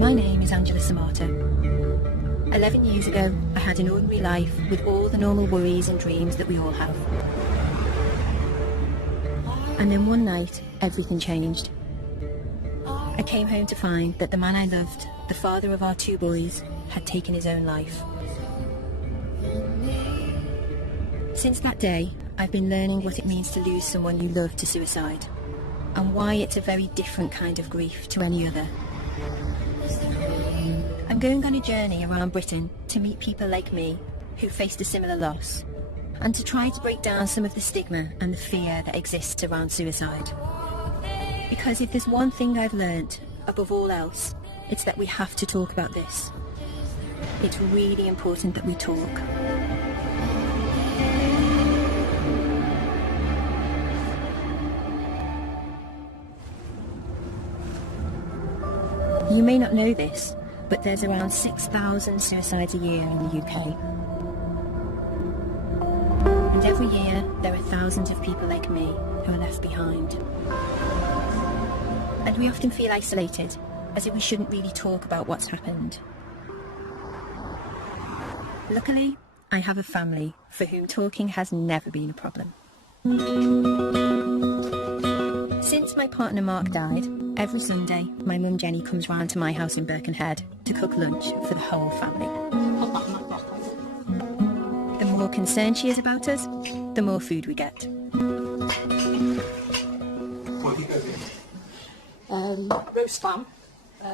My name is Angela Samata. 11 years ago, I had an ordinary life with all the normal worries and dreams that we all have. And then one night, everything changed. I came home to find that the man I loved, the father of our 2 boys, had taken his own life. Since that day, I've been learning what it means to lose someone you love to suicide, and why it's a very different kind of grief to any other. I'm going on a journey around Britain to meet people like me who faced a similar loss, and to try to break down some of the stigma and the fear that exists around suicide. Because if there's one thing I've learnt, above all else, it's that we have to talk about this. It's really important that we talk. You may not know this, but there's around 6,000 suicides a year in the UK. And every year, there are thousands of people like me who are left behind. And we often feel isolated, as if we shouldn't really talk about what's happened. Luckily, I have a family for whom talking has never been a problem. Since my partner Mark died, every Sunday my mum Jenny comes round to my house in Birkenhead to cook lunch for the whole family. The more concerned she is about us, the more food we get. Roast lamb,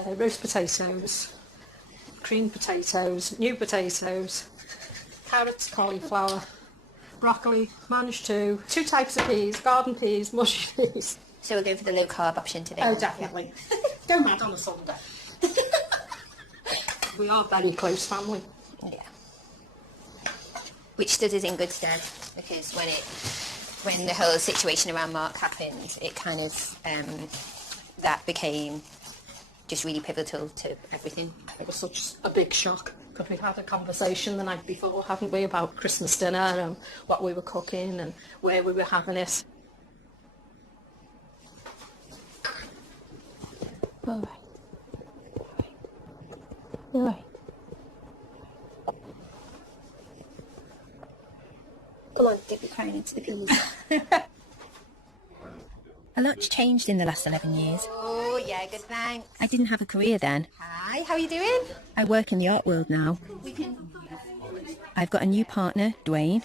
roast potatoes, creamed potatoes, new potatoes, carrots, cauliflower, broccoli, manage 2 types of peas, garden peas, mushy peas. So we'll go for the low carb option today. Oh, definitely. Yeah. Go mad on a Sunday. We are a very close family. Yeah. Which stood us in good stead, because when the whole situation around Mark happened, it kind of that became just really pivotal to everything. It was such a big shock, because we've had a conversation the night before, haven't we, about Christmas dinner and what we were cooking and where we were having it. All right. All right. Come on, dip your crown into the peas. A lot's changed in the last 11 years. Oh, yeah, good, thanks. I didn't have a career then. Hi, how are you doing? I work in the art world now. I've got a new partner, Dwayne.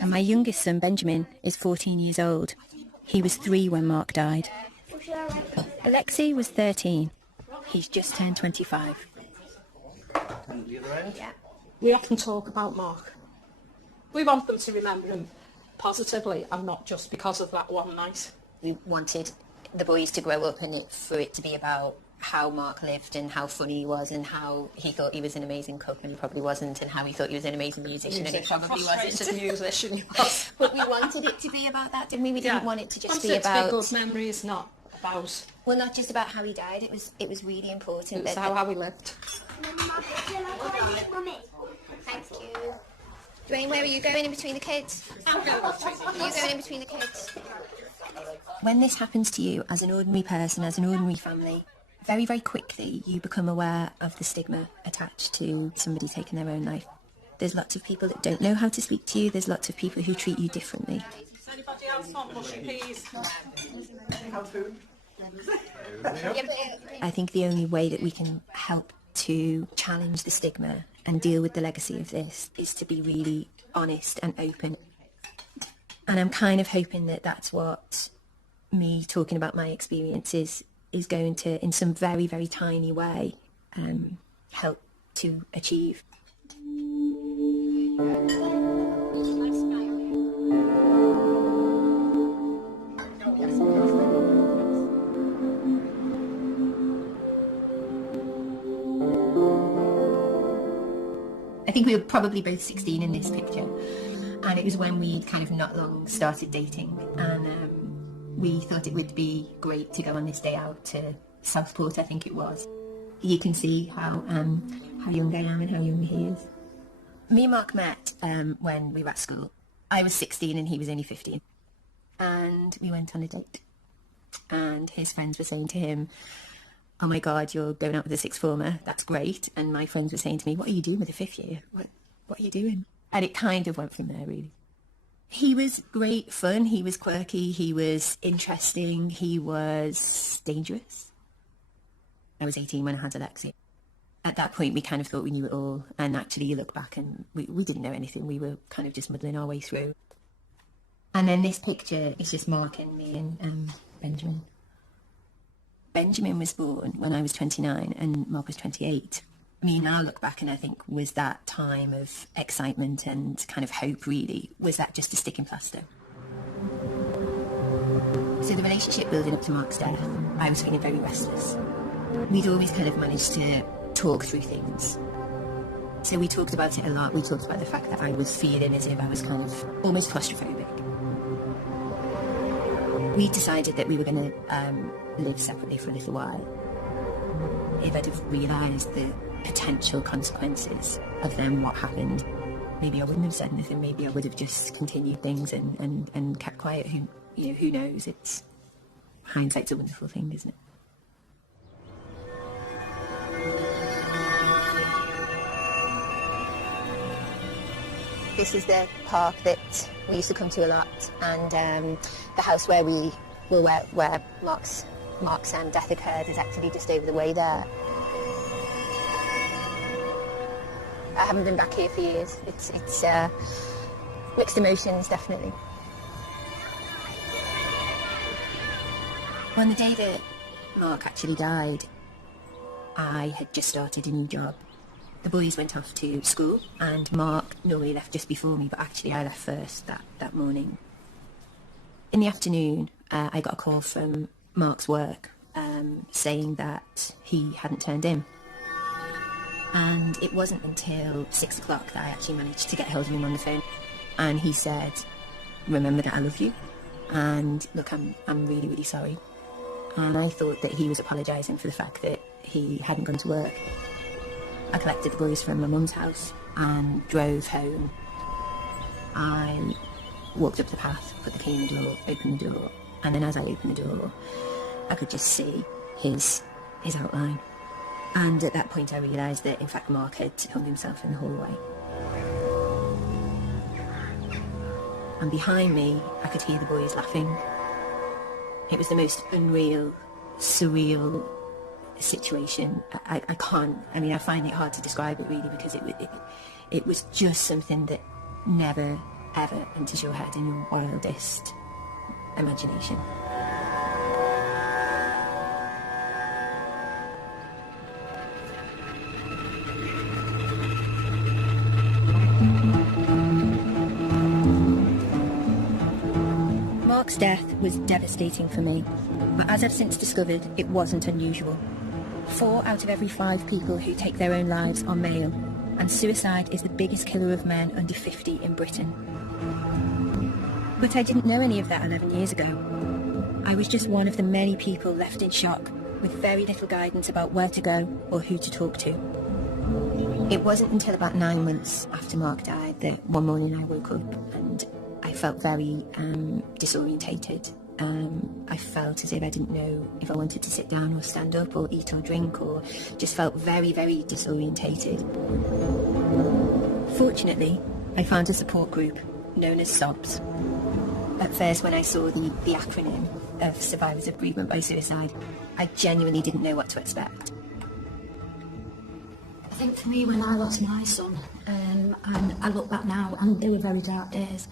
And my youngest son, Benjamin, is 14 years old. He was 3 when Mark died. Alexei was 13. He's just turned 25. Yeah. We often talk about Mark. We want them to remember him positively and not just because of that one night. We wanted the boys to grow up and for it to be about how Mark lived and how funny he was and how he thought he was an amazing cook and he probably wasn't, and how he thought he was an amazing musician and he probably wasn't. Musician. But we wanted it to be about that, didn't we? We didn't want it to just be about... good memories, not about... Well, not just about how he died. It was really important. It was how he lived. Thank you. Dwayne, where are you going in between the kids? I'm going Are you going in between the kids? When this happens to you as an ordinary person, as an ordinary family, very, very quickly you become aware of the stigma attached to somebody taking their own life. There's lots of people that don't know how to speak to you. There's lots of people who treat you differently. Does anybody else want mushy peas? I think the only way that we can help to challenge the stigma and deal with the legacy of this is to be really honest and open. And I'm kind of hoping that that's what me talking about my experiences is going to, in some very, very tiny way, help to achieve. I think we were probably both 16 in this picture, and it was when we kind of not long started dating, and we thought it would be great to go on this day out to Southport, I think it was. You can see how young I am and how young he is. Me and Mark met when we were at school. I was 16 and he was only 15, and we went on a date, and his friends were saying to him, oh my God, you're going out with a sixth former, that's great. And my friends were saying to me, what are you doing with a fifth year? What are you doing? And it kind of went from there, really. He was great fun, he was quirky, he was interesting, he was dangerous. I was 18 when I had dyslexia. At that point, we kind of thought we knew it all, and actually you look back and we didn't know anything. We were kind of just muddling our way through. And then this picture is just Mark and me and Benjamin. Benjamin was born when I was 29 and Mark was 28. I mean, now I look back and I think, was that time of excitement and kind of hope, really? Was that just a sticking plaster? So the relationship building up to Mark's death, I was feeling very restless. We'd always kind of managed to talk through things. So we talked about it a lot. We talked about the fact that I was feeling as if I was kind of almost claustrophobic. We decided that we were going to live separately for a little while. If I'd have realised the potential consequences of then what happened, maybe I wouldn't have said anything. Maybe I would have just continued things and kept quiet. Who knows? It's hindsight's a wonderful thing, isn't it? This is the park that we used to come to a lot, and the house where Mark's death occurred is actually just over the way there. I haven't been back here for years. It's mixed emotions, definitely. On the day that Mark actually died, I had just started a new job. The boys went off to school, and Mark normally left just before me, but actually I left first that morning. In the afternoon, I got a call from Mark's work saying that he hadn't turned in. And it wasn't until 6 o'clock that I actually managed to get hold of him on the phone. And he said, remember that I love you, and look, I'm really, really sorry. And I thought that he was apologising for the fact that he hadn't gone to work. I collected the boys from my mum's house and drove home. I walked up the path, put the key in the door, opened the door, and then as I opened the door, I could just see his outline. And at that point I realised that in fact Mark had hung himself in the hallway. And behind me I could hear the boys laughing. It was the most unreal, surreal situation. I find it hard to describe it really, because it was just something that never ever enters your head in your wildest imagination. Mark's death was devastating for me, but as I've since discovered, it wasn't unusual. 4 out of every 5 people who take their own lives are male, and suicide is the biggest killer of men under 50 in Britain. But I didn't know any of that 11 years ago. I was just one of the many people left in shock, with very little guidance about where to go or who to talk to. It wasn't until about 9 months after Mark died that one morning I woke up and I felt very disorientated. I felt as if I didn't know if I wanted to sit down or stand up or eat or drink, or just felt very, very disorientated. Fortunately, I found a support group known as SOBS. At first, when I saw the acronym of Survivors of Bereavement by Suicide, I genuinely didn't know what to expect. I think for me, when I lost my son, and I look back now, and they were very dark days,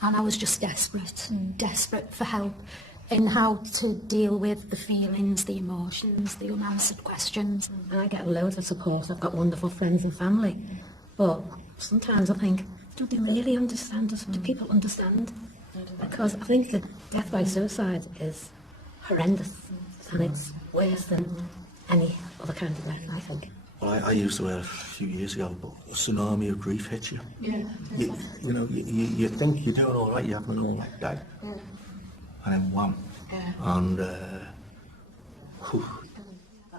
and I was just desperate for help in how to deal with the feelings, the emotions, the unanswered questions. And I get loads of support. I've got wonderful friends and family. But sometimes I think, do they really understand us? Do people understand? Because I think that death by suicide is horrendous, and it's worse than any other kind of death, I think. Well, I used the word a few years ago, but a tsunami of grief hits you. Yeah. You think you're doing all right, you're having an all right day. Yeah. And then wham. Yeah. And,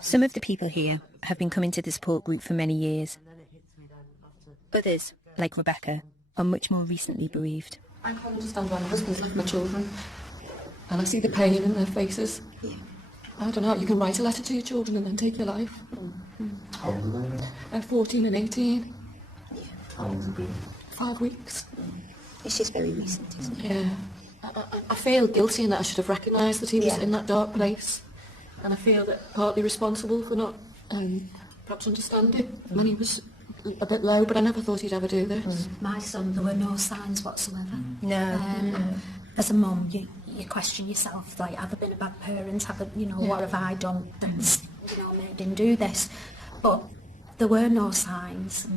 Some of the people here have been coming to the support group for many years. Others, like Rebecca, are much more recently bereaved. I can't understand why my husband's left my children. And I see the pain in their faces. Yeah. I don't know, you can write a letter to your children and then take your life. How old are they? 14 and 18. How long has it been? 5 weeks. It's just very recent, isn't it? Yeah. I feel guilty in that I should have recognised that he was Yeah. in that dark place. And I feel that partly responsible for not perhaps understanding when he was a bit low, but I never thought he'd ever do this. My son, there were no signs whatsoever. No. As a mum, you question yourself, like, have I been a bad parent? What have I done that's, made him do this? But there were no signs.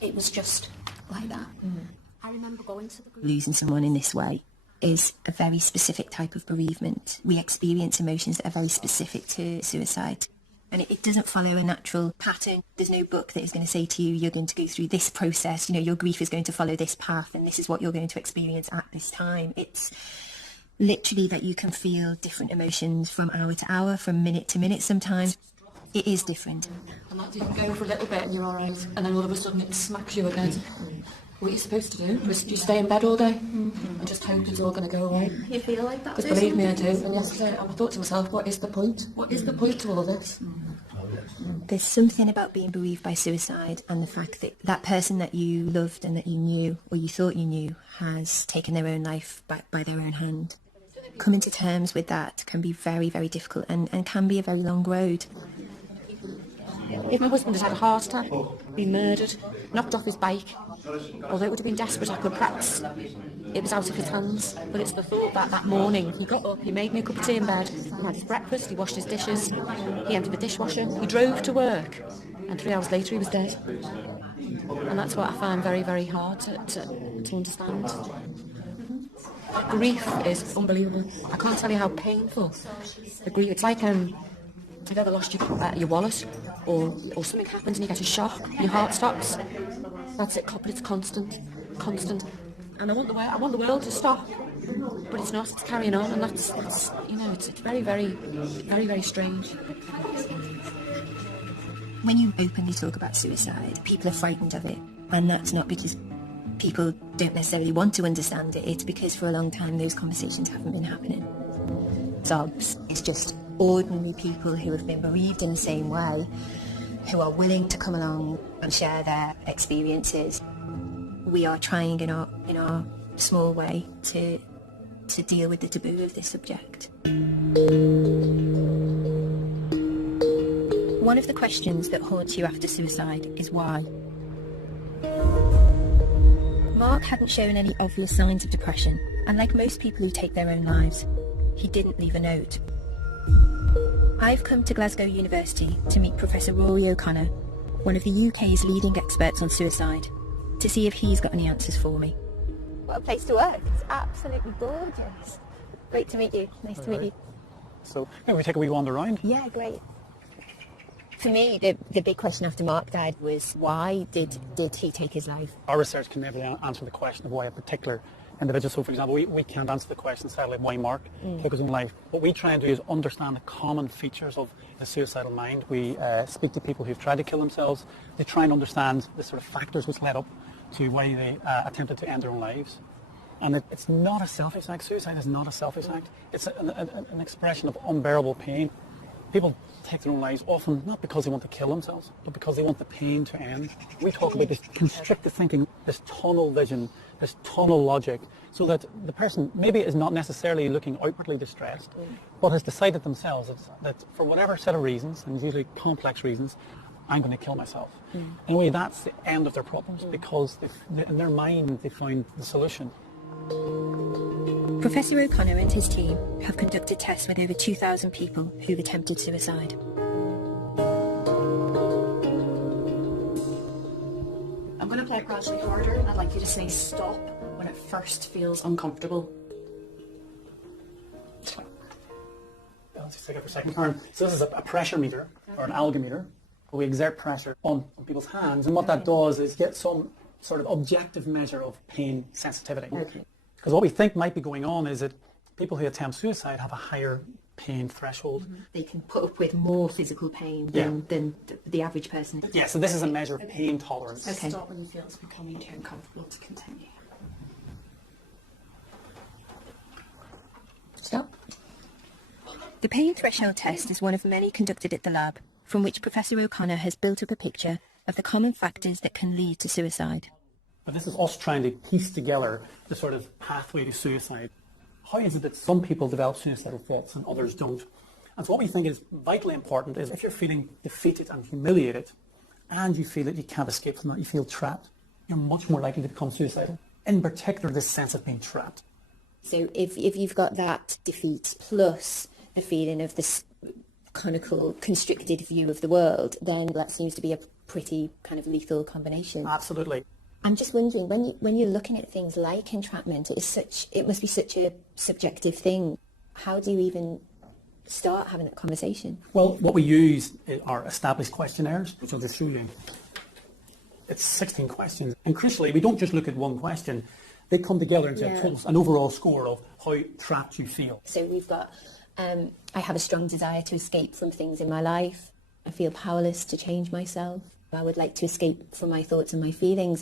It was just like that. I remember going to the group. Losing someone in this way is a very specific type of bereavement. We experience emotions that are very specific to suicide. And it doesn't follow a natural pattern. There's no book that is going to say to you, you're going to go through this process, your grief is going to follow this path, and this is what you're going to experience at this time. It's literally that you can feel different emotions from hour to hour, from minute to minute sometimes. It is different. And that you can go for a little bit and you're all right, and then all of a sudden it smacks you again. What you're supposed to do is you stay in bed all day and just hope it's all going to go away. You feel like that? Because believe me, I do. And yesterday I thought to myself, what is the point? What is the point to all this? There's something about being bereaved by suicide and the fact that that person that you loved and that you knew, or you thought you knew, has taken their own life by their own hand. Coming to terms with that can be very, very difficult and can be a very long road. If my husband had had a heart attack, been murdered, knocked off his bike, although it would have been desperate, I could perhaps, it was out of his hands. But it's the thought that morning he got up, he made me a cup of tea in bed, he had his breakfast, he washed his dishes, he emptied the dishwasher, he drove to work, and 3 hours later he was dead. And that's what I find very, very hard to understand. Grief is unbelievable. I can't tell you how painful the grief. It's like you've ever lost your wallet, or something happens and you get a shock, your heart stops. That's it, but it's constant. And I want the world to stop, but it's not. It's carrying on, and it's very, very, very, very strange. When you openly talk about suicide, people are frightened of it, and that's not because people don't necessarily want to understand it. It's because for a long time those conversations haven't been happening. Sobs is just ordinary people who have been bereaved in the same way, who are willing to come along and share their experiences. We are trying in our small way to deal with the taboo of this subject. One of the questions that haunts you after suicide is why. Mark hadn't shown any obvious signs of depression, and like most people who take their own lives, he didn't leave a note. I've come to Glasgow University to meet Professor Rory O'Connor, one of the UK's leading experts on suicide, to see if he's got any answers for me. What a place to work. It's absolutely gorgeous. Great to meet you. Nice to meet you. So, we take a wee wander around. Yeah, great. For me, the big question after Mark died was, why did he take his life? Our research can never answer the question of why a particular individual. So, for example, we can't answer the question, sadly, why Mark took his own life. What we try and do is understand the common features of the suicidal mind. We speak to people who've tried to kill themselves. They try and understand the sort of factors which led up to why they attempted to end their own lives. And it's not a selfish act. Suicide is not a selfish act. It's an expression of unbearable pain. People take their own lives often not because they want to kill themselves, but because they want the pain to end. We talk about this constricted thinking, this tunnel vision, this tunnel logic, so that the person maybe is not necessarily looking outwardly distressed, but has decided themselves that for whatever set of reasons, and usually complex reasons, I'm going to kill myself. In a way, that's the end of their problems, because in their mind they find the solution. Professor O'Connor and his team have conducted tests with over 2,000 people who've attempted suicide. I'm going to play it gradually harder. I'd like you to say stop when it first feels uncomfortable. Let's just take it for a second, Karen. So this is a pressure meter, or an algometer, where we exert pressure on people's hands, and what that does is get some sort of objective measure of pain sensitivity. Okay. Because what we think might be going on is that people who attempt suicide have a higher pain threshold. They can put up with more physical pain than the average person. Yeah, so this is a measure of pain tolerance. Okay. Stop when you feel it's becoming too uncomfortable to continue. Stop. The pain threshold test is one of many conducted at the lab, from which Professor O'Connor has built up a picture of the common factors that can lead to suicide. But this is us trying to piece together the sort of pathway to suicide. How is it that some people develop suicidal thoughts and others don't? And so what we think is vitally important is if you're feeling defeated and humiliated and you feel that you can't escape from that, you feel trapped, you're much more likely to become suicidal. In particular, this sense of being trapped. So if you've got that defeat plus the feeling of this conical, constricted view of the world, then that seems to be a pretty kind of lethal combination. Absolutely. I'm just wondering, when you're looking at things like entrapment, it must be such a subjective thing. How do you even start having that conversation? Well, what we use are established questionnaires, which I'll just show you. It's 16 questions. And crucially, we don't just look at one question. They come together into an overall score of how trapped you feel. So we've got, I have a strong desire to escape from things in my life. I feel powerless to change myself. I would like to escape from my thoughts and my feelings.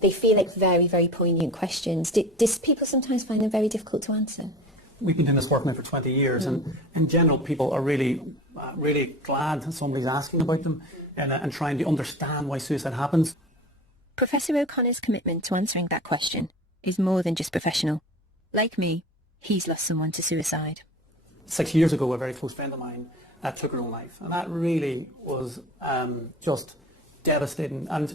They feel like very, very poignant questions. Do people sometimes find them very difficult to answer? We've been doing this work now for 20 years, and in general, people are really, really glad that somebody's asking about them and trying to understand why suicide happens. Professor O'Connor's commitment to answering that question is more than just professional. Like me, he's lost someone to suicide. 6 years ago, a very close friend of mine took her own life, and that really was just devastating, and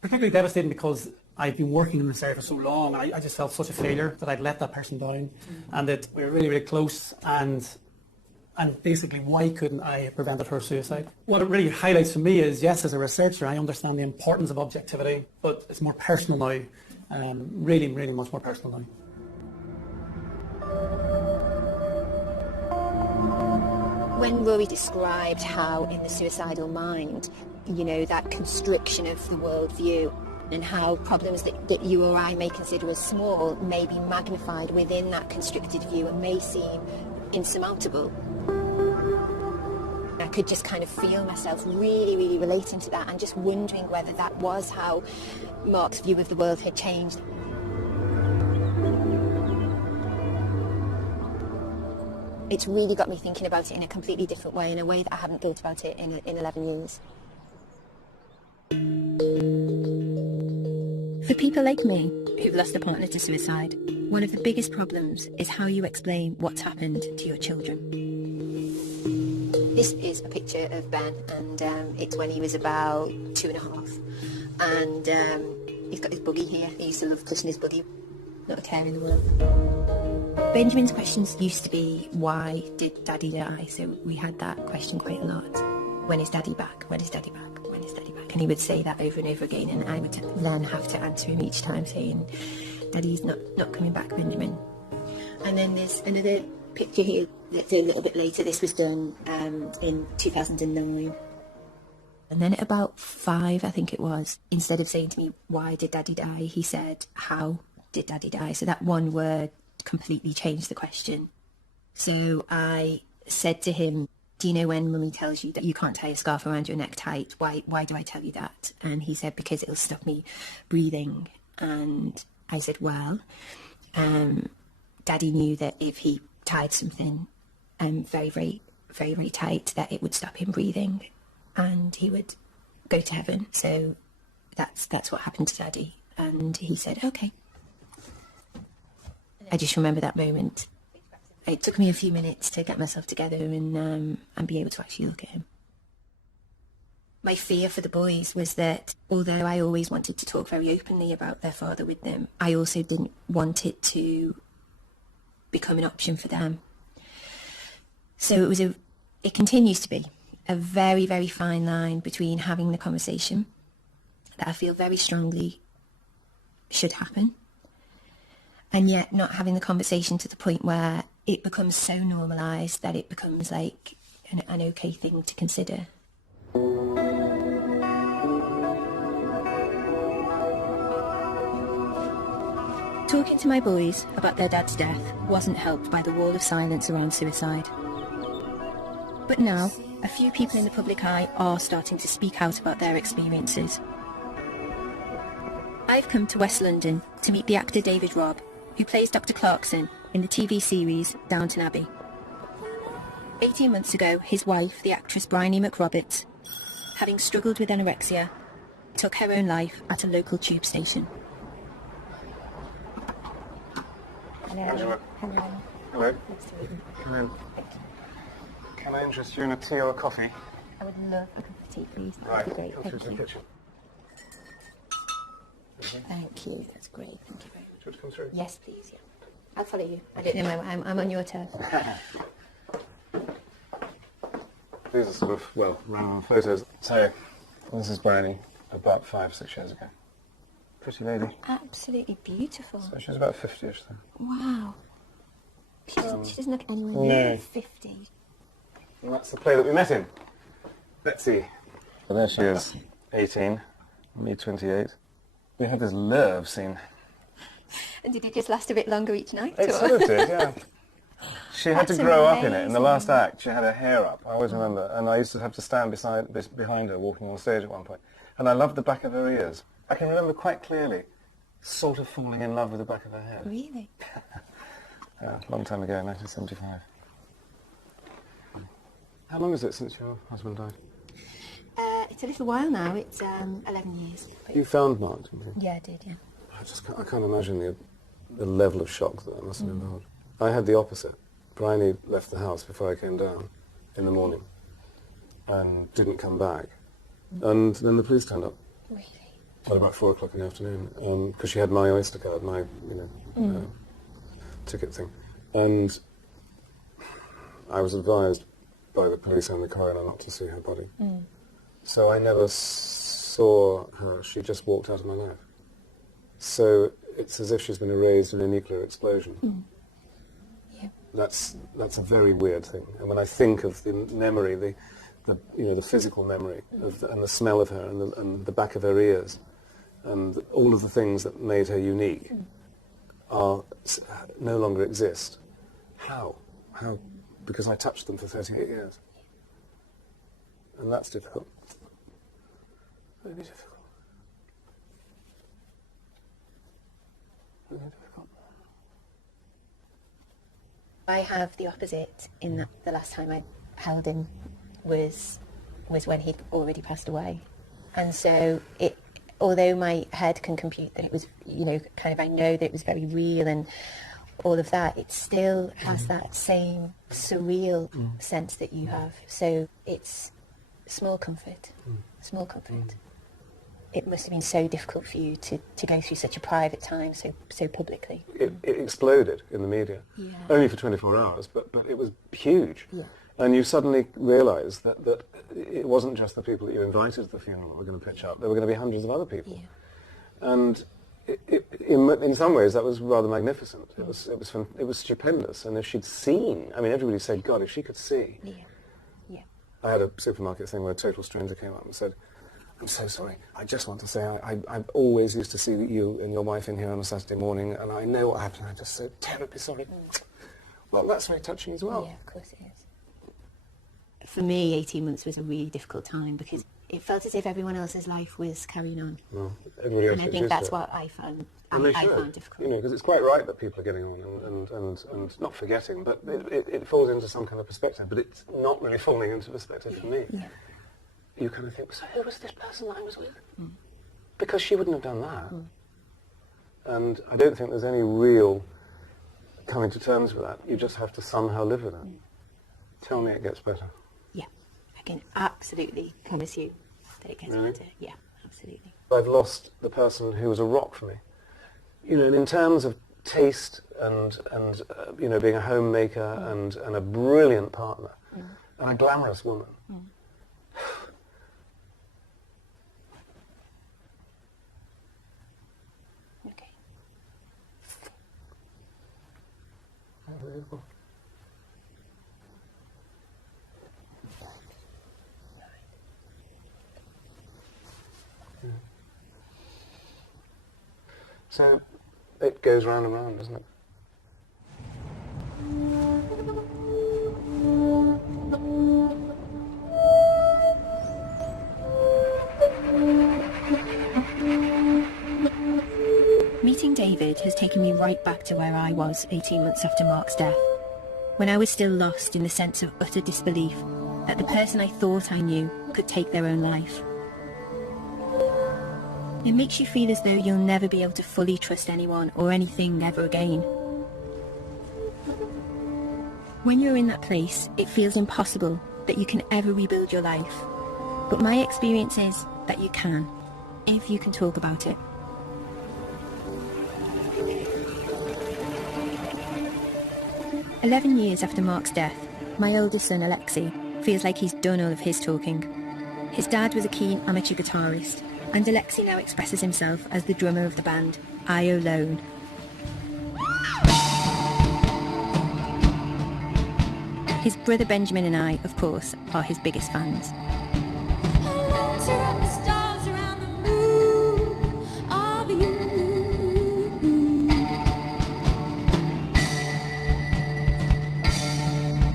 particularly devastating because I've been working in this area for so long. I just felt such a failure that I'd let that person down, and that we were really, really close, and basically, why couldn't I have prevented her suicide? What it really highlights for me is, yes, as a researcher, I understand the importance of objectivity, but it's more personal now, really, really much more personal now. When Rory described how in the suicidal mind, that constriction of the worldview and how problems that you or I may consider as small may be magnified within that constricted view and may seem insurmountable. I could just kind of feel myself really, really relating to that and just wondering whether that was how Mark's view of the world had changed. It's really got me thinking about it in a completely different way, in a way that I haven't thought about it in 11 years. For people like me, who've lost a partner to suicide, one of the biggest problems is how you explain what's happened to your children. This is a picture of Ben, and it's when he was about 2.5. And he's got his buggy here. He used to love pushing his buggy. Not a care in the world. Benjamin's questions used to be, why did Daddy die? So we had that question quite a lot. When is Daddy back? When is Daddy back? When is Daddy back? And he would say that over and over again, and I would then have to answer him each time saying, Daddy's not coming back, Benjamin. And then there's another picture here that's a little bit later. This was done in 2009. And then at about 5, I think it was, instead of saying to me, why did Daddy die? He said, how did Daddy die? So that one word completely changed the question. So I said to him, do you know when Mummy tells you that you can't tie a scarf around your neck tight? Why do I tell you that? And he said, because it'll stop me breathing. And I said, well, Daddy knew that if he tied something very, very, very, very tight, that it would stop him breathing and he would go to heaven. So that's what happened to Daddy. And he said, okay. I just remember that moment. It took me a few minutes to get myself together and be able to actually look at him. My fear for the boys was that although I always wanted to talk very openly about their father with them, I also didn't want it to become an option for them. So it continues to be a very, very fine line between having the conversation that I feel very strongly should happen, and yet not having the conversation to the point where it becomes so normalised that it becomes like an okay thing to consider. Talking to my boys about their dad's death wasn't helped by the wall of silence around suicide. But now, a few people in the public eye are starting to speak out about their experiences. I've come to West London to meet the actor David Robb, who plays Dr. Clarkson in the TV series Downton Abbey. 18 months ago, his wife, the actress Bryony McRoberts, having struggled with anorexia, took her own life at a local tube station. Hello. Hello. Come in. Can I interest you in a tea or a coffee? I would love a cup of tea, please. That Right. would be great. Come through to the Thank you. kitchen. Thank you. That's great. Thank you very much. Do you want to come through? Yes, please. Yeah. I'll follow you. I don't know. I'm on your turf. These are sort of, well, random photos. So, this is Bryony, about 5-6 years ago. Pretty lady. Absolutely beautiful. So she's about 50ish then. Wow. She doesn't look anywhere No. near 50. And that's the play that we met in. Betsy. So there she is, 18, me 28. We had this love scene. And did it just last a bit longer each night? It or? sort of did, yeah. She had to That's grow up in it. In the amazing. last act, she had her hair up. I always remember. And I used to have to stand behind her, walking on stage at one point. And I loved the back of her ears. I can remember quite clearly sort of falling in love with the back of her head. Really? Yeah, a long time ago, 1975. How long is it since your husband died? It's a little while now. It's 11 years. But You found Mark, didn't you? yeah, I did, yeah. I can't imagine the level of shock that must have involved. I had the opposite. Bryony left the house before I came down in the morning and didn't come back. And then the police turned up Really? at about 4 o'clock in the afternoon because she had my Oyster card, my ticket thing. And I was advised by the police and the coroner not to see her body. So I never saw her. She just walked out of my life. So it's as if she's been erased in a nuclear explosion. Yeah. That's a very weird thing. And when I think of the memory, the physical memory and the smell of her and the back of her ears and all of the things that made her unique no longer exist. How? Because I touched them for 38 years. And that's difficult. Really difficult. Really difficult. I have the opposite in that the last time I held him was when he'd already passed away. And so although my head can compute that it was, I know that it was very real and all of that, it still has that same surreal sense that you have. So it's small comfort. It must have been so difficult for you to go through such a private time so publicly. It exploded in the media. Yeah. Only for 24 hours, but it was huge. Yeah. And you suddenly realise that it wasn't just the people that you invited to the funeral that were going to pitch up. There were going to be hundreds of other people. Yeah. And in some ways that was rather magnificent. It was stupendous. And if she'd seen, everybody said, God, if she could see. Yeah. Yeah. I had a supermarket thing where a total stranger came up and said, I'm so sorry. I just want to say I've always used to see you and your wife in here on a Saturday morning, and I know what happened. I'm just so terribly sorry. Well, that's very touching as well. Yeah, of course it is. For me, 18 months was a really difficult time because it felt as if everyone else's life was carrying on. Well, everybody else And I gets think used that's to it. what I found. And they I should, found difficult. because it's quite right that people are getting on and not forgetting, but it falls into some kind of perspective. But it's not really falling into perspective for me. Yeah. You kind of think, so who was this person that I was with? Because she wouldn't have done that. And I don't think there's any real coming to terms with that. You just have to somehow live with it. Tell me it gets better. Yeah, I can absolutely promise you that it gets Really? better. Yeah, absolutely. I've lost the person who was a rock for me. And in terms of taste and being a homemaker and a brilliant partner and a glamorous woman. Okay. Unbelievable. So it goes round and round, doesn't it? Meeting David has taken me right back to where I was 18 months after Mark's death. when I was still lost in the sense of utter disbelief that the person I thought I knew could take their own life. It makes you feel as though you'll never be able to fully trust anyone or anything ever again. When you're in that place, it feels impossible that you can ever rebuild your life. But my experience is that you can, if you can talk about it. "11 years after Mark's death, my oldest son Alexei feels like he's done all of his talking. His dad was a keen amateur guitarist, and Alexei now expresses himself as the drummer of the band Io Lone. His brother Benjamin and I, of course, are his biggest fans.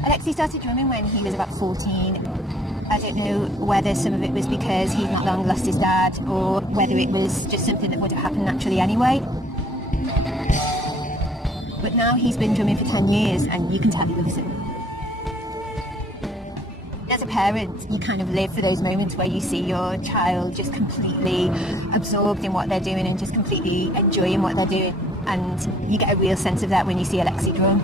Alexei started drumming when he was about 14. I don't know whether some of it was because he'd not long lost his dad, or whether it was just something that would have happened naturally anyway. But now he's been drumming for 10 years, and you can tell he loves it. As a parent, you kind of live for those moments where you see your child just completely absorbed in what they're doing and just completely enjoying what they're doing. And you get a real sense of that when you see Alexei drum.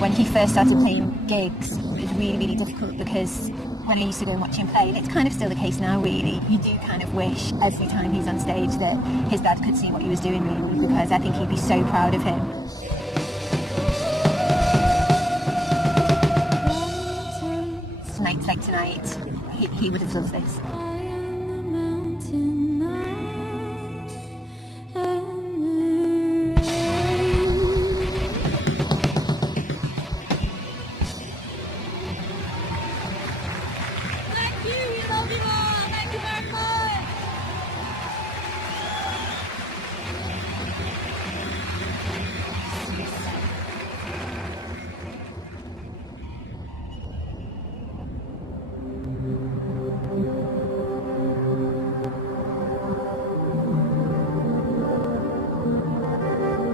When he first started playing gigs, it was really, really difficult because when I used to go and watch him play, and it's kind of still the case now really, you do kind of wish every time he's on stage that his dad could see what he was doing really, because I think he'd be so proud of him. Nights like tonight, he would have loved this.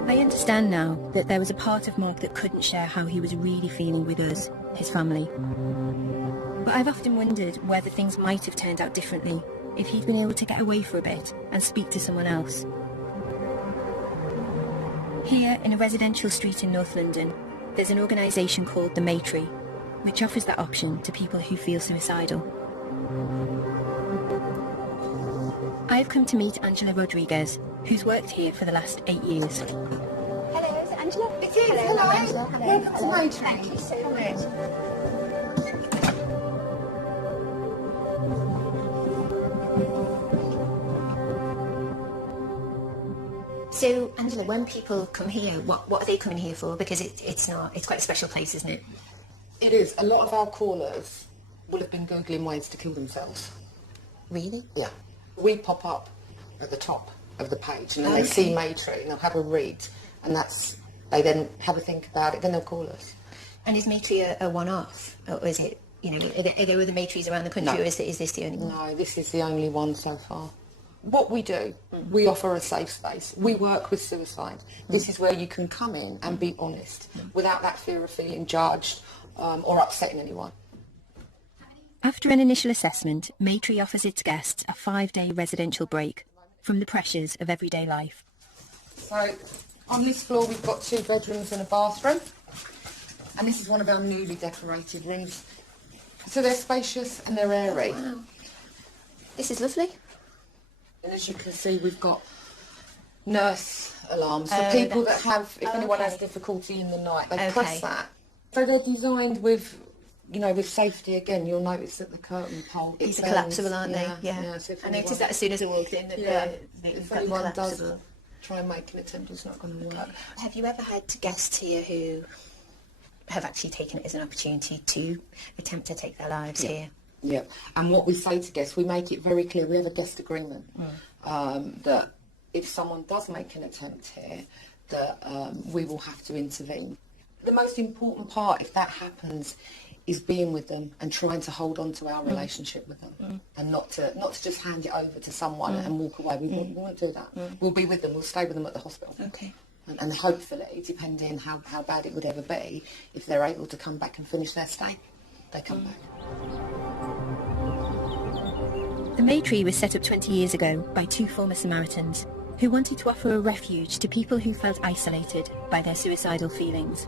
I understand now that there was a part of Mark that couldn't share how he was really feeling with us, his family. But I've often wondered whether things might have turned out differently if he'd been able to get away for a bit and speak to someone else. Here, in a residential street in North London, there's an organisation called the Maytree, which offers that option to people who feel suicidal. I've come to meet Angela Rodriguez, who's worked here for the last 8 years. Hello, is it Angela? It is, hello. Angela. Welcome to Maytree. Thank you so much. So, Angela, when people come here, what are they coming here for? Because it's quite a special place, isn't it? It is. A lot of our callers will have been Googling ways to kill themselves. Really? Yeah. We pop up at the top of the page and then they see Maytree and they'll have a read and they then have a think about it, then they'll call us. And is Maytree a one-off? Or is it, are there other Maytrees around the country, No. or is this the only one? No, this is the only one so far. What we do, we offer a safe space. We work with suicide. This is where you can come in and be honest without that fear of feeling judged or upsetting anyone. After an initial assessment, Maytree offers its guests a 5-day residential break from the pressures of everyday life. So on this floor we've got 2 bedrooms and a bathroom, and this is one of our newly decorated rooms. So they're spacious and they're airy. Wow. This is lovely. And as you can see, we've got nurse alarms for people that have, if anyone has difficulty in the night, they press that. So they're designed with, with safety. Again, you'll notice that the curtain pole... These are collapsible, aren't they? Yeah. So I noticed that as soon as I walked in. If anyone does try and make an attempt, it's not going to work. Have you ever had guests here who have actually taken it as an opportunity to attempt to take their lives here? Yeah, and what we say to guests, we make it very clear, we have a guest agreement, that if someone does make an attempt here, that we will have to intervene. The most important part, if that happens, is being with them and trying to hold on to our relationship with them, and not to just hand it over to someone and walk away. We won't do that. We'll be with them. We'll stay with them at the hospital. Okay. And hopefully, depending how bad it would ever be, if they're able to come back and finish their stay, they come back. The Maytree was set up 20 years ago by two former Samaritans who wanted to offer a refuge to people who felt isolated by their suicidal feelings.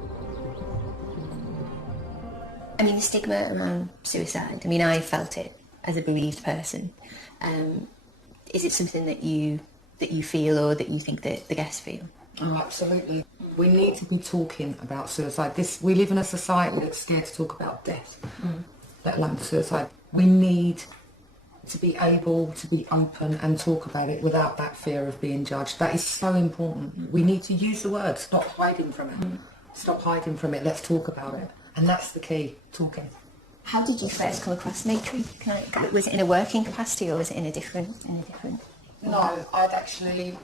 I mean, the stigma around suicide, I mean, I felt it as a bereaved person. Is it something that you feel, or that you think that the guests feel? Oh, absolutely. We need to be talking about suicide. We live in a society that's scared to talk about death, let alone suicide. We need to be able to be open and talk about it without that fear of being judged. That is so important. We need to use the word. Stop hiding from it. Stop hiding from it. Let's talk about it. And that's the key, talking. How did you first come across Maytree? Was it in a working capacity, or was it in a different? No, I'd actually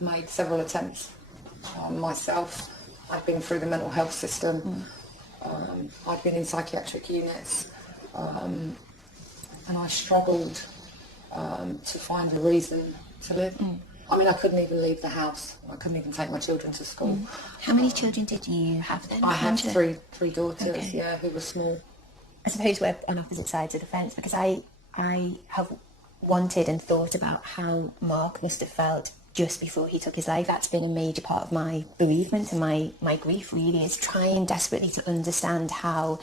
made several attempts myself. I'd been through the mental health system. I'd been in psychiatric units, and I struggled to find a reason to live. I mean, I couldn't even leave the house. I couldn't even take my children to school. How many children did you have then? I had three daughters, who were small. I suppose we're on opposite sides of the fence, because I have wanted and thought about how Mark must have felt just before he took his life. That's been a major part of my bereavement and my grief, really, is trying desperately to understand how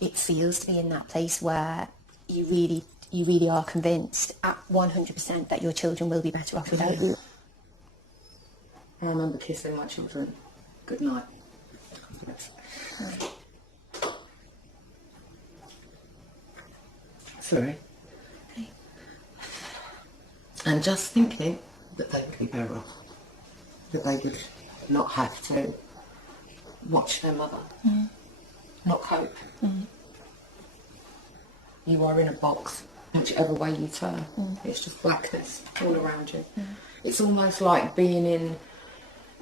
it feels to be in that place where you really are convinced at 100% that your children will be better off without you. I remember kissing my children. Good night. Sorry. Okay. And just thinking that they would be better off. That they would not have to watch their mother. Not cope. You are in a box, whichever way you turn. It's just blackness all around you. It's almost like being in,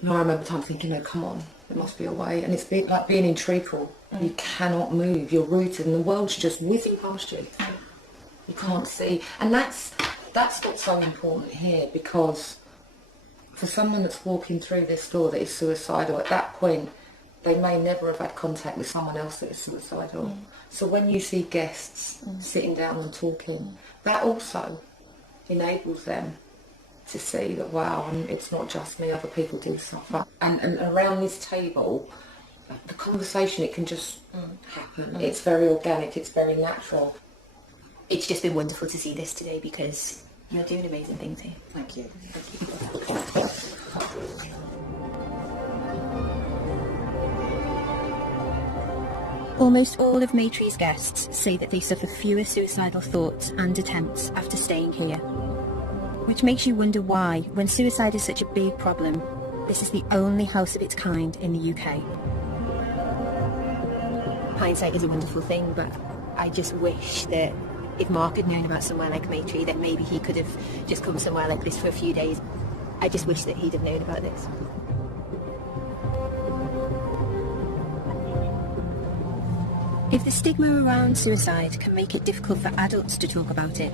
I remember time thinking, no, come on, there must be a way. And it's like being in treacle. You cannot move, you're rooted, and the world's just whizzing past you. You can't see. And that's what's so important here, because for someone that's walking through this door that is suicidal, at that point, they may never have had contact with someone else that is suicidal. So when you see guests sitting down and talking, that also enables them to see that, wow, it's not just me, other people do suffer. And around this table, the conversation, it can just happen. It's very organic, it's very natural. It's just been wonderful to see this today, because you're doing amazing things here. Thank you. Almost all of Maytree's guests say that they suffer fewer suicidal thoughts and attempts after staying here. Which makes you wonder why, when suicide is such a big problem, this is the only house of its kind in the UK. Hindsight is a wonderful thing, but I just wish that if Mark had known about somewhere like Maytree, that maybe he could have just come somewhere like this for a few days. I just wish that he'd have known about this. If the stigma around suicide can make it difficult for adults to talk about it,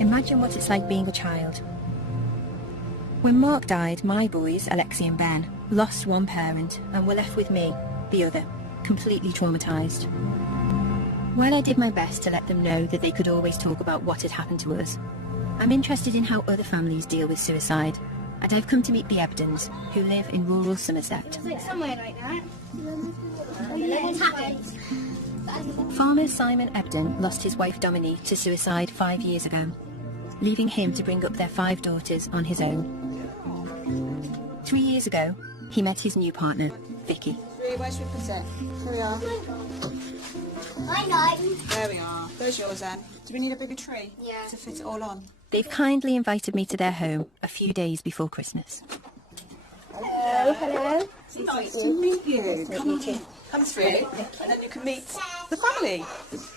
imagine what it's like being a child. When Mark died, my boys, Alexi and Ben, lost one parent and were left with me, the other, completely traumatised. While I did my best to let them know that they could always talk about what had happened to us, I'm interested in how other families deal with suicide, and I've come to meet the Ebdons, who live in rural Somerset. Somewhere like that. What's happened? Farmer Simon Ebdon lost his wife Dominique to suicide 5 years ago, leaving him to bring up their 5 daughters on his own. 3 years ago, he met his new partner, Vicky. Where should we put it? Here we are. I know. There we are. There's yours then. Do we need a bigger tree? Yeah. To fit it all on? They've kindly invited me to their home a few days before Christmas. Hello, hello. It's nice to meet you. Come through, and then you can meet the family.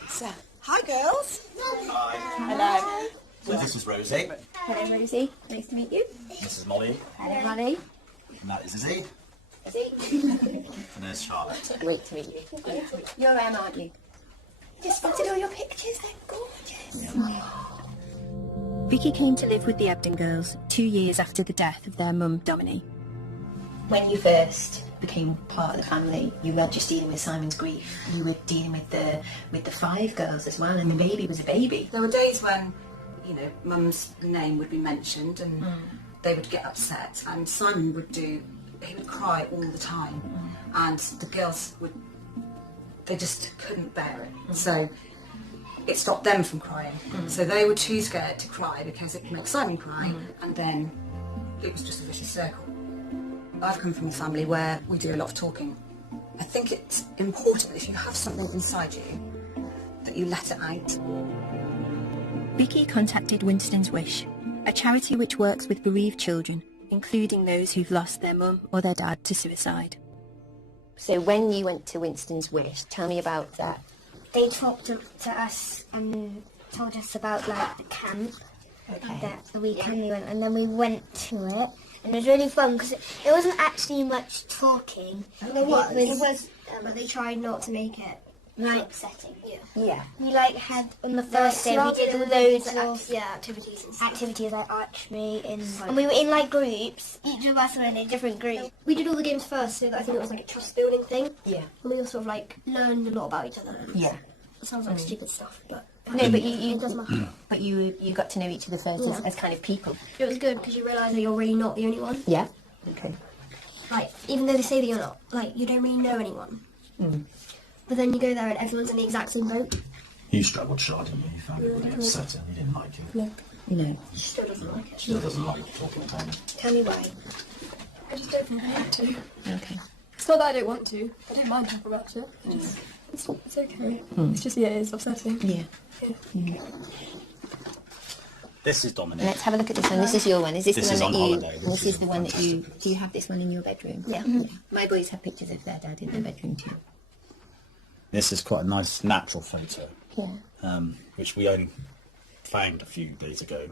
So, hi girls. Hello. So this is Rosie. Hello, Rosie. Nice to meet you. This is Molly. Hello, Molly. And that is Izzy. See? And there's Charlotte. Great to meet you. You're Em, aren't you? Just spotted all your pictures, they're gorgeous. Vicky came to live with the Ebden girls 2 years after the death of their mum, Dominique. When you first became part of the family, you weren't just dealing with Simon's grief, you were dealing with the 5 girls as well, and the baby was a baby. There were days when, you know, Mum's name would be mentioned and they would get upset, and Simon he would cry all the time, and the girls they just couldn't bear it. So it stopped them from crying. So they were too scared to cry because it makes Simon cry, and then it was just a vicious circle. I've come from a family where we do a lot of talking. I think it's important that if you have something inside you, that you let it out. Vicky contacted Winston's Wish, a charity which works with bereaved children, including those who've lost their mum or their dad to suicide. So when you went to Winston's Wish, tell me about that. They talked to us and told us about like the camp that the weekend we went, and then we went to it, and it was really fun because it wasn't actually much talking. It was, but they tried not to make it upsetting. Yeah. We like had on the first day we did loads of activities like archery and we were in like groups. Each of us were in a different group. We did all the games first, so that I think it was like a trust building thing. Yeah. And we all sort of like learned a lot about each other. Yeah. It sounds like stupid stuff, but no, but it doesn't matter. But you got to know each other first as kind of people. It was good because you realise that you're really not the only one. Yeah. Okay. Like even though they say that you're not, like you don't really know anyone. But then you go there and everyone's in the exact same boat. You struggled, Charlotte, didn't you? You found it really upsetting. You didn't like it. No. No. She still doesn't like it. Still doesn't like talking about it. Tell me why. I just don't think I have to. Okay. It's not that I don't want to. I don't mind talking about it. It's okay. It's just, it's upsetting. Yeah. This is Dominic. Let's have a look at this one. This is your one. Is this This the one is that on you... holiday. This is the one that you... Do you have this one in your bedroom? Yeah. My boys have pictures of their dad in their bedroom too. This is quite a nice natural photo, Yeah. which we only found a few days ago.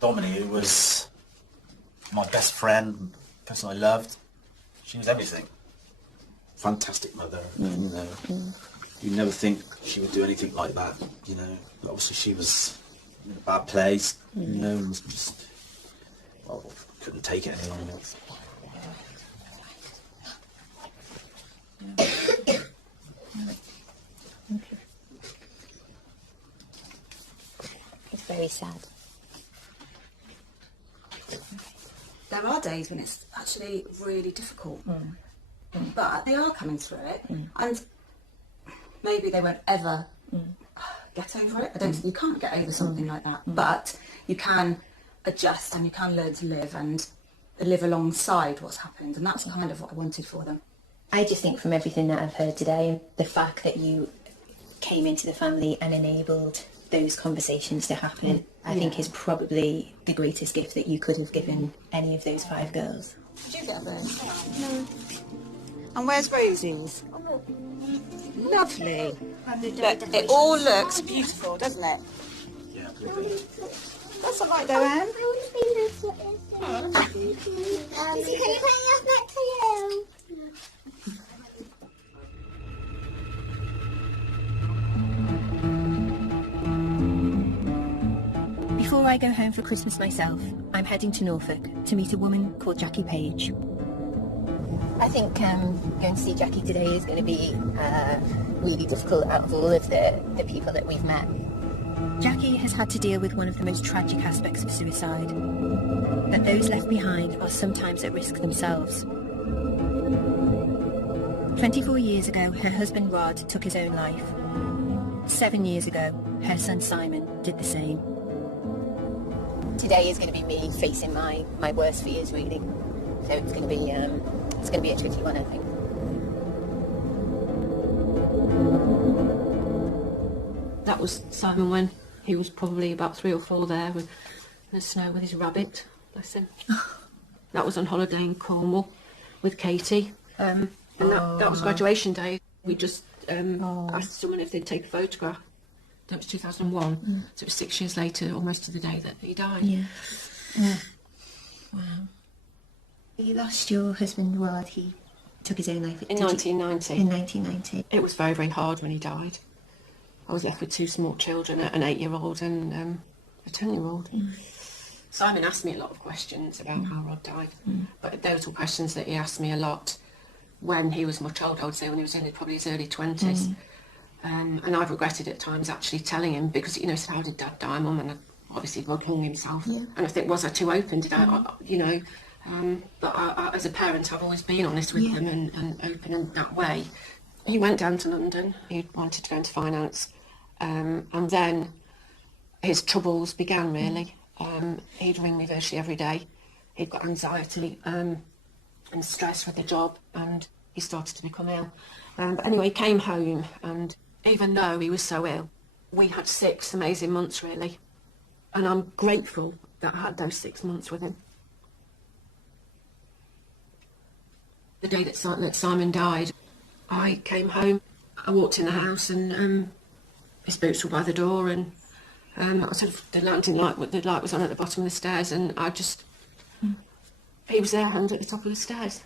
Dominic, who was my best friend, person I loved, she was everything. Fantastic mother, you know. You never think she would do anything like that, you know. But obviously she was in a bad place, you know, and was just, well, couldn't take it any longer. It's very sad. There are days when it's actually really difficult, but they are coming through it, and maybe they won't ever get over it. You can't get over something like that, but you can adjust and you can learn to live and live alongside what's happened, and that's kind of what I wanted for them. I just think from everything that I've heard today, the fact that you came into the family and enabled those conversations to happen, I think is probably the greatest gift that you could have given any of those 5 girls. Did you get those? No. And where's Rosie's? Lovely. But it all looks beautiful, doesn't it? Yeah, brilliant. That's all right though, Anne. Before I go home for Christmas myself, I'm heading to Norfolk to meet a woman called Jackie Page. I think going to see Jackie today is going to be really difficult out of all of the people that we've met. Jackie has had to deal with one of the most tragic aspects of suicide, that those left behind are sometimes at risk themselves. 24 years ago, her husband Rod took his own life. 7 years ago, her son Simon did the same. Today is going to be me facing my worst fears, really. So it's going to be a tricky one, I think. That was Simon when he was probably about 3 or 4 there in the snow with his rabbit, bless him. That was on holiday in Cornwall with Katie. And that was graduation day. We just asked someone if they'd take a photograph. That was 2001, so it was 6 years later, almost to the day that he died. Yeah. Wow. You lost your husband Rod. He took his own life? In 1990. In 1990. It was very, very hard when he died. I was left with 2 small children, an 8-year-old and a 10-year-old. Simon asked me a lot of questions about how Rod died, but those were questions that he asked me a lot when he was much older. I would say when he was in probably his early 20s. And I've regretted at times actually telling him, because, you know, he said, how did Dad die, Mum? And obviously Rod hung himself. And I think, was I too open? Did I, you know? But as a parent, I've always been honest with them and open in that way. He went down to London. He wanted to go into finance. And then his troubles began, really. He'd ring me virtually every day. He'd got anxiety and stress with the job, and he started to become ill. But anyway, he came home, and even though he was so ill, we had 6 amazing months, really. And I'm grateful that I had those 6 months with him. The day that Simon died, I came home, I walked in the house, and his boots were by the door, and the landing light, the light was on at the bottom of the stairs, and I just, he was there, and at the top of the stairs.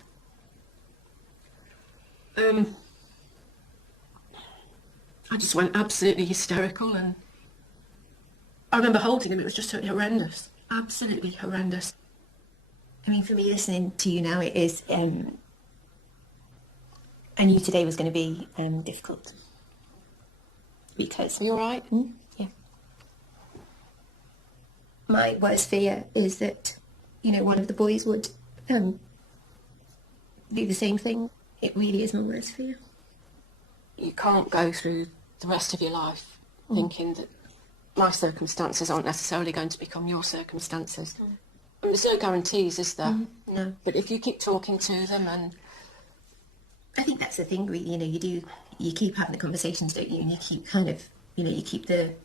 I just went absolutely hysterical, and I remember holding him. It was just horrendous, absolutely horrendous. I mean, for me, listening to you now, it is. I knew today was going to be difficult. Because... Are you all right? Yeah. My worst fear is that, you know, one of the boys would do the same thing. It really is my worst fear. You can't go through the rest of your life thinking that my circumstances aren't necessarily going to become your circumstances. And there's no guarantees, is there? No. But if you keep talking to them, and I think that's the thing, really, you know, you keep having the conversations, don't you? And you keep kind of, you know, you keep the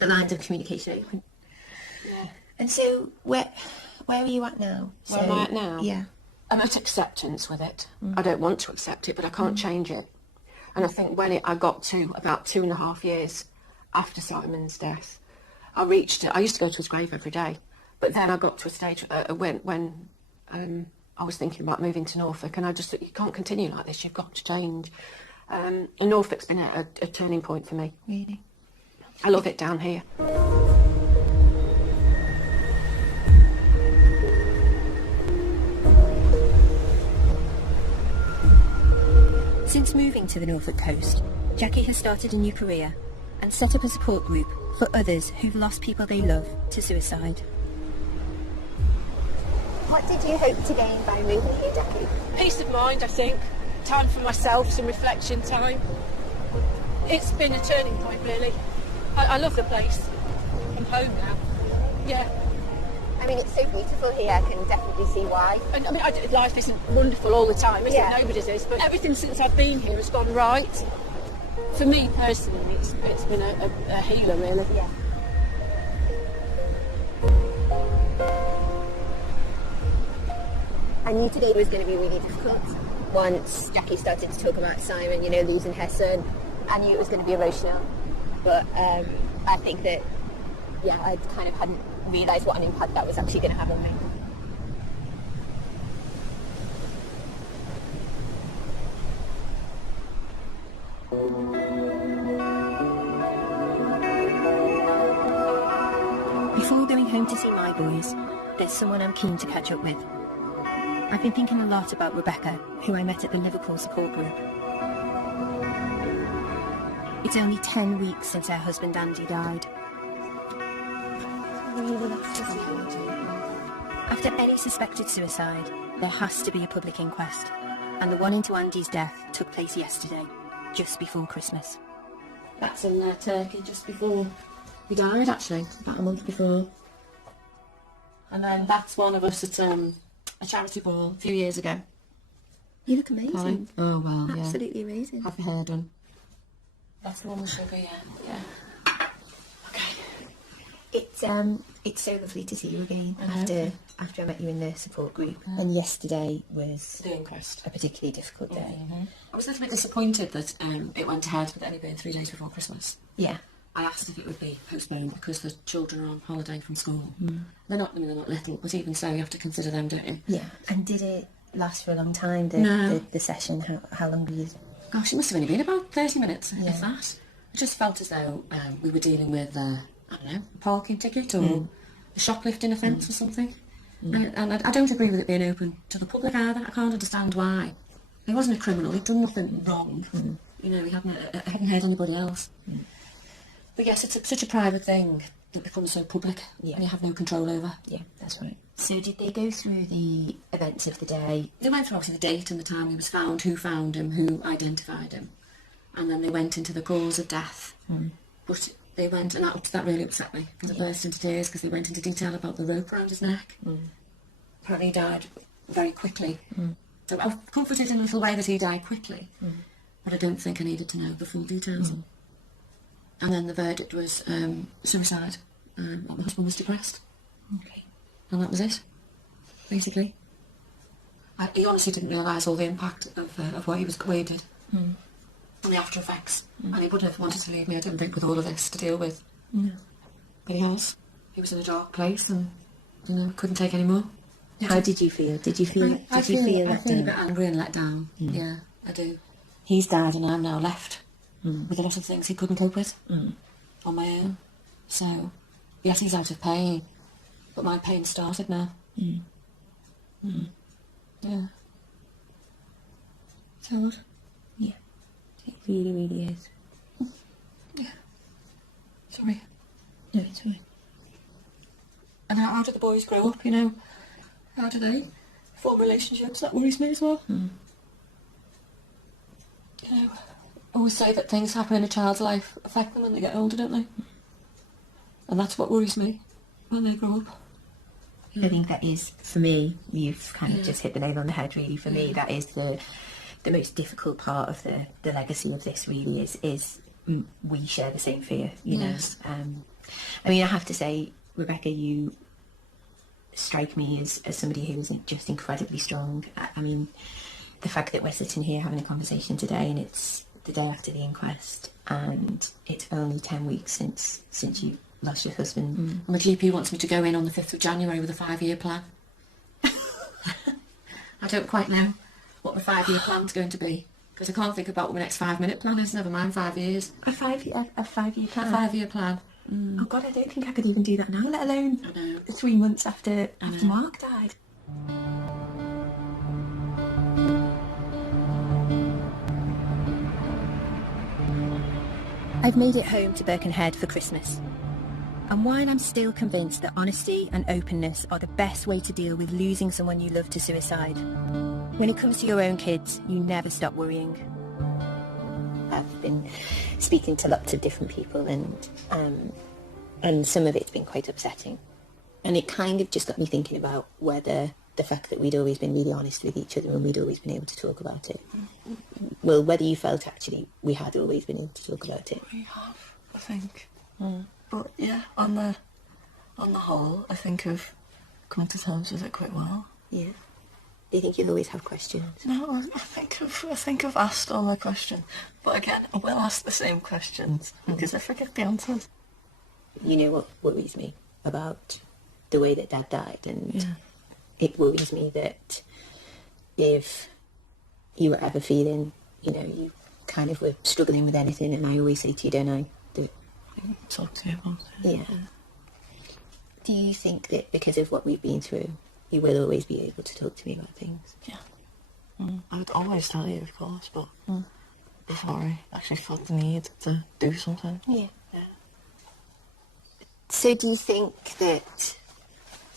lines of communication open. Yeah. And so, where are you at now? Where am I at now? Yeah. I'm at acceptance with it. I don't want to accept it, but I can't change it. And I think when I got to about 2.5 years after Simon's death, I reached it. I used to go to his grave every day, but then I got to a stage when I was thinking about moving to Norfolk, and I just thought, you can't continue like this, you've got to change. And Norfolk's been a turning point for me. Really? I love it down here. Since moving to the Norfolk coast, Jackie has started a new career and set up a support group for others who've lost people they love to suicide. What did you hope to gain by moving here, Jackie? Peace of mind, I think. Time for myself, some reflection time. It's been a turning point, really. I love the place. I'm home now. Yeah. I mean, it's so beautiful here, I can definitely see why. And I mean, life isn't wonderful all the time, is it? Nobody's is, but everything since I've been here has gone right. For me personally, it's been a healer, really. Yeah. I knew today was going to be really difficult. Once Jackie started to talk about Simon, you know, losing her son, I knew it was going to be emotional. But I think that, yeah, I kind of hadn't realised what an impact that was actually going to have on me. Before going home to see my boys, there's someone I'm keen to catch up with. I've been thinking a lot about Rebecca, who I met at the Liverpool support group. It's only 10 weeks since her husband Andy died. After any suspected suicide, there has to be a public inquest, and the one into Andy's death took place yesterday, just before Christmas. That's in Turkey just before he died, actually, about a month before. And then that's one of us at a charity ball a few years ago. You look amazing. Oh, well, yeah. Absolutely amazing. Have your hair done. That's the one with sugar, yeah. Okay. It's so lovely to see you again after I met you in the support group. And yesterday was the inquest. A particularly difficult day. I was a little bit disappointed that it went ahead with only being 3 days before Christmas. Yeah. I asked if it would be postponed because the children are on holiday from school. They're not little, but even so, you have to consider them, don't you? Yeah. And did it last for a long time, No. the session? How long were you... Gosh, it must have only been about 30 minutes, if that. It just felt as though we were dealing with, I don't know, a parking ticket or a shoplifting offence or something. And I don't agree with it being open to the public either. I can't understand why. He wasn't a criminal, he'd done nothing wrong. You know, I hadn't hurt anybody else. But yes, it's such a private thing that becomes so public and you have no control over. Yeah, that's right. So did they go through the events of the day? They went through obviously the date and the time he was found, who found him, who identified him. And then they went into the cause of death. But they went, and that really upset me, because I burst into tears, because they went into detail about the rope around his neck. Apparently he died very quickly. So I was comforted in a little way that he died quickly, but I don't think I needed to know the full details. And then the verdict was suicide. My husband was depressed. Okay. And that was it, basically. He honestly didn't realise all the impact of what he did. And the after effects. And he wouldn't have wanted to leave me, I don't think, with all of this to deal with. No. But he has. He was in a dark place and, you know, couldn't take any more. How did you feel? Did you feel I feel let a bit down? angry and let down. Yeah, I do. He's died and I'm now left with a lot of things he couldn't cope with on my own. So, yes, he's out of pain, but my pain started now. Yeah. It's hard. Yeah. It really, really is. Yeah. Sorry. No, it's fine. And how do the boys grow up, you know? How do they form relationships? That worries me as well. You know, I always say that things happen in a child's life affect them when they get older, don't they? And that's what worries me, when they grow up. I think that is, for me, you've kind of just hit the nail on the head, really. For me, that is the most difficult part of the legacy of this, really, is we share the same fear, you know. I mean, I have to say, Rebecca, you strike me as somebody who is just incredibly strong. I mean, the fact that we're sitting here having a conversation today and it's the day after the inquest and it's only 10 weeks since you lost your husband. And my GP wants me to go in on the 5th of January with a 5-year plan. I don't quite know what the 5-year plan's going to be, because I can't think about what my next 5-minute plan is, never mind 5 years. A 5-year plan? A 5-year plan. Oh God, I don't think I could even do that now, let alone 3 months after Mark died. I've made it home to Birkenhead for Christmas. And while I'm still convinced that honesty and openness are the best way to deal with losing someone you love to suicide, when it comes to your own kids, you never stop worrying. I've been speaking to lots of different people and some of it's been quite upsetting. And it kind of just got me thinking about whether the fact that we'd always been really honest with each other and we'd always been able to talk about it, well, whether you felt actually we had always been able to talk about it. We have, I think. But yeah, on the whole, I think I've come to terms with it quite well. Yeah. Do you think you'll always have questions? No, I think I've asked all my questions. But again, I will ask the same questions because I forget the answers. You know what worries me about the way that Dad died, and it worries me that if you were ever feeling, you know, you kind of were struggling with anything, and I always say to you, don't I, that talk to you about it. Yeah. Do you think that because of what we've been through, you will always be able to talk to me about things? Yeah. I would always tell you, of course, but before I actually felt the need to do something. Yeah. So do you think that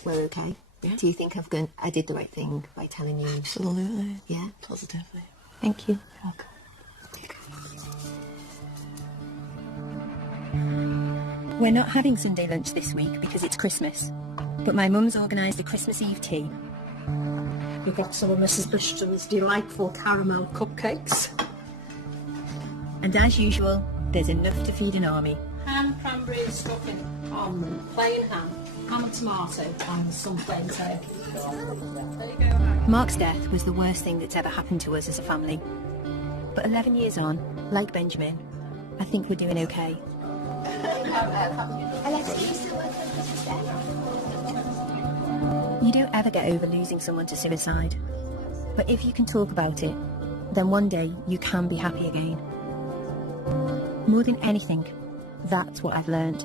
we're okay? Yeah. Do you think I did the right thing by telling you? Absolutely. Yeah? Positively. Thank you. Okay. We're not having Sunday lunch this week because it's Christmas, but my mum's organised a Christmas Eve tea. We've got some of Mrs. Bishton's delightful caramel cupcakes. And as usual, there's enough to feed an army. Ham, cranberry stuffing on plain ham and tomato and some plain turkey. There you go. Mark's death was the worst thing that's ever happened to us as a family. But 11 years on, like Benjamin, I think we're doing okay. You don't ever get over losing someone to suicide. But if you can talk about it, then one day you can be happy again. More than anything, that's what I've learned.